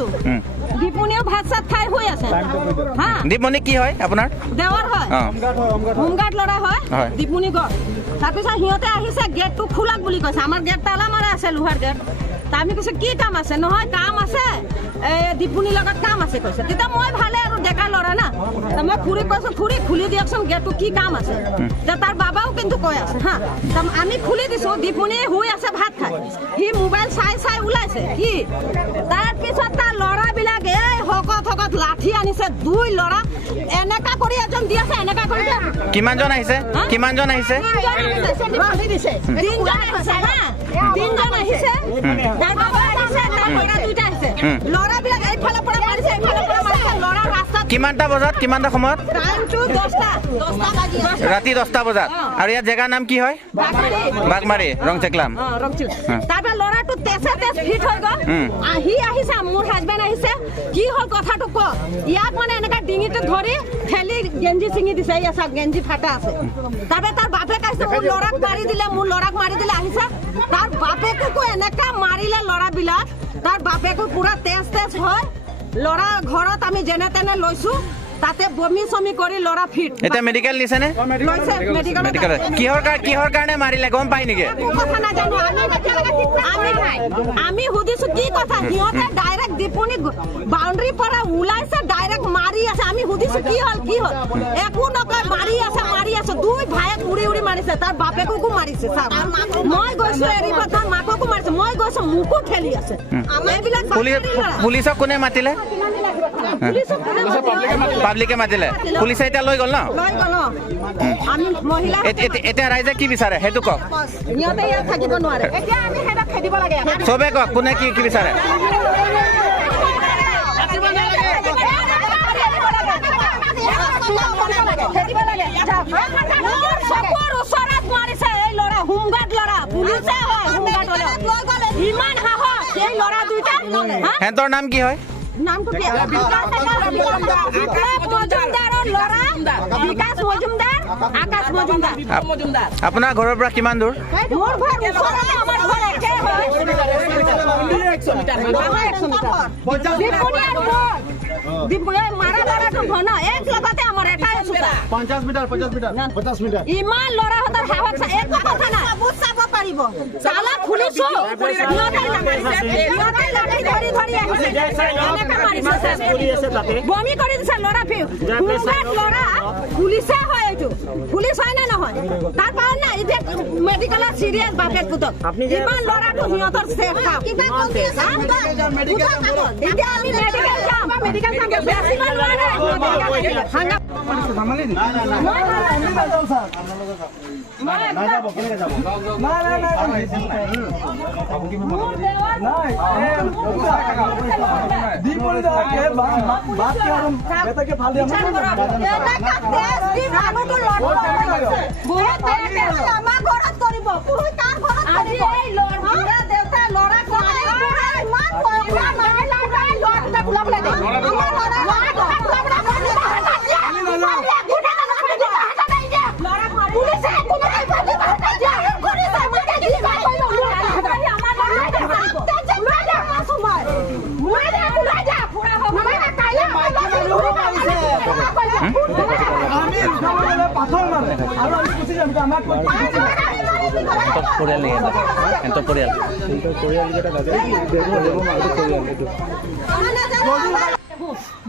আছো দীপমণিও ভাত চাত খাই হৈ আছে হা দীপমণি কি হয় আপোনাৰ দেৱৰ হয় হোমগাৰ্ড ল'ৰা হয় দীপমণি গড় তাৰপিছত সিহঁতে আহিছে গেটটো খোলাক বুলি কৈছে আমাৰ গেট তালা মাৰা আছে লোহাৰ গেট আমি কৈছে কি কাম আছে নহয় কাম আছে দীপমণিৰ লগত কাম আছে কৈছে তেতিয়া মই ভালে আৰু ডেকা ল'ৰা না মই খুৰী কৈছো খুৰী খুলি দিয়কচোন গেটটো কি কাম আছে তাৰ বাবাও কিন্তু কৈ আছে হা আমি খুলি দিছো দীপমণি শুই আছে ভাত খাই সি মোবাইল চাই চাই ওলাইছে কি তাৰপিছত তাৰ ল'ৰাবিলাক এই হকত লাঠি আনিছে দুই ল'ৰা এনেকা কৰি এজন দি আছে এনেকা কৰি কিমানজন আহিছে তিনিজন আহিছে তাৰ বাবা আহিছে তাৰ ল'ৰা দুইটা আহিছে ল'ৰাবিলাক এইফালৰ পৰা মাৰিছে এইফালৰ পৰা মাৰিছে ল'ৰা ৰাস্তাত কিমানটা বজাত কিমানটা সময়ত টাইমটো 10টা ৰাতি 10টা বজাত আৰু ইয়াৰ জেগাৰ নাম কি হয় বাগমাৰী ৰংচেকলাম তাৰপৰা ল'ৰাটো তেজ ফিট হৈ গ'ল আহি আহিছে মোৰ হাজবেণ্ড আহিছে কি হ'ল কথাটো ক ইয়াক মানে এনেকা ডিঙিটো ধৰি ঠেলি গেঞ্জি চিঙি দিছে এই চাওক গেঞ্জি ফাটা আছে তাৰপৰা তাৰ বাপেক আহিছে মোৰ ল'ৰাক মাৰি দিলে আহিছে তাৰ বাপেককো এনেকা মাৰিলে ল'ৰাবিলাক তাৰ বাপেকো পুৰা তেজ হয় ল'ৰা ঘৰত আমি যেনে তেনে লৈছো তাতে বমি চমি কৰি ল'ৰা ফিট এটা মেডিকেল নিছে নে লৈছে মেডিকেল কিহৰ কাৰণে মাৰিলে গম পাই নেকি কথা নাজানো আমি সুধিছো কি কথা সিহঁতে ডাইৰেক্ট দীপমণি বাউণ্ডাৰী পৰা ওলাইছে ডাইৰেক্ট মাৰি আছে আমি সুধিছো কি হ'ল একো নকয় মাৰি আছে দুই ভাইক উৰি মাৰিছে তাৰ বাপেককো মাৰিছে মই গৈছো এৰি কথা মাককো মাৰিছে মই গৈছো মোকো ঠেলি আছে এইবিলাক পুলিচক কোনে মাতিলে পাব্লিকে মাতিলে পুলিচে এতিয়া লৈ গ'ল ন আমি মহিলা এতিয়া ৰাইজে কি বিচাৰে সেইটো কওক সিহঁতে ইয়াত থাকিব নোৱাৰে এতিয়া আমি হেডক খেদিব লাগে চবে কওক কোনে কি বিচাৰে হেঁতৰ নাম কি হয় নামটো কি বিকাশ মজুমদাৰ আকাশ মজুমদাৰ আপোনাৰ ঘৰৰ পৰা কিমান দূৰ মোৰ ঘৰ ওচৰতে আমাৰ ঘৰ একে হয় 100 মিটাৰ মাৰা ল'ৰাটো ঘন এক লগতে আমাৰ এটাই চোকা 50 মিটাৰ ইমান ল'ৰাহঁতৰ সাহস একো কথা নাই চাব পাৰিব চালা খুলিছো বমি কৰি দিছে ল'ৰা ল'ৰা পুলিচে হয় এইটো পুলিচ হয় নে নহয় তাৰ পৰা না এতিয়া মেডিকেলত চিৰিয়াছ বাপেক পুতক ইমান ল'ৰাটো সিহঁতৰ চেফ এতিয়া আমি মেডিকেল যাম বেছিব নোৱাৰে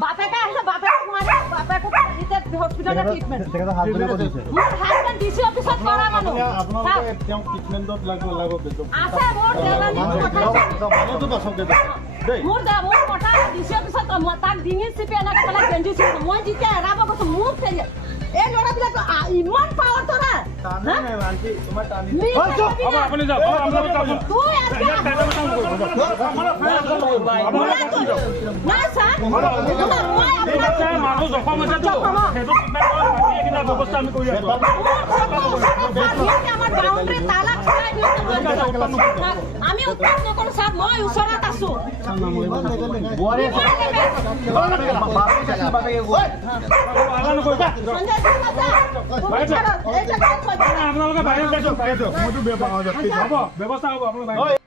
বাপেকে আহিছে বাপেক হস্পিটালত ট্ৰিটমেণ্ট মোৰ হাজবেণ্ড ডিসি অফিসত কৰা মানুহ আপোনালোকে তেওঁ ট্ৰিটমেণ্টত আছে মোৰ মটা ডিসি অফিসত তাক ডিঙি চিপি এনেকৈ পেলাই গেঞ্জি চিপি মই যেতিয়া এৰাব কৈছো মোক ফেৰিয়ে এই ল'ৰাবিলাক ইমান পাৱাৰ তোৰা আপুনি যাওক মানুহ জখম হৈছে ব্যৱস্থা আমি কৰি আছো আমি উত্তৰ নকৰো ছাৰ মই ওচৰত আছো আপোনালোকে বাহিৰত পাইছো মইতো ব্যৱস্থা হ'ব আপোনালোকে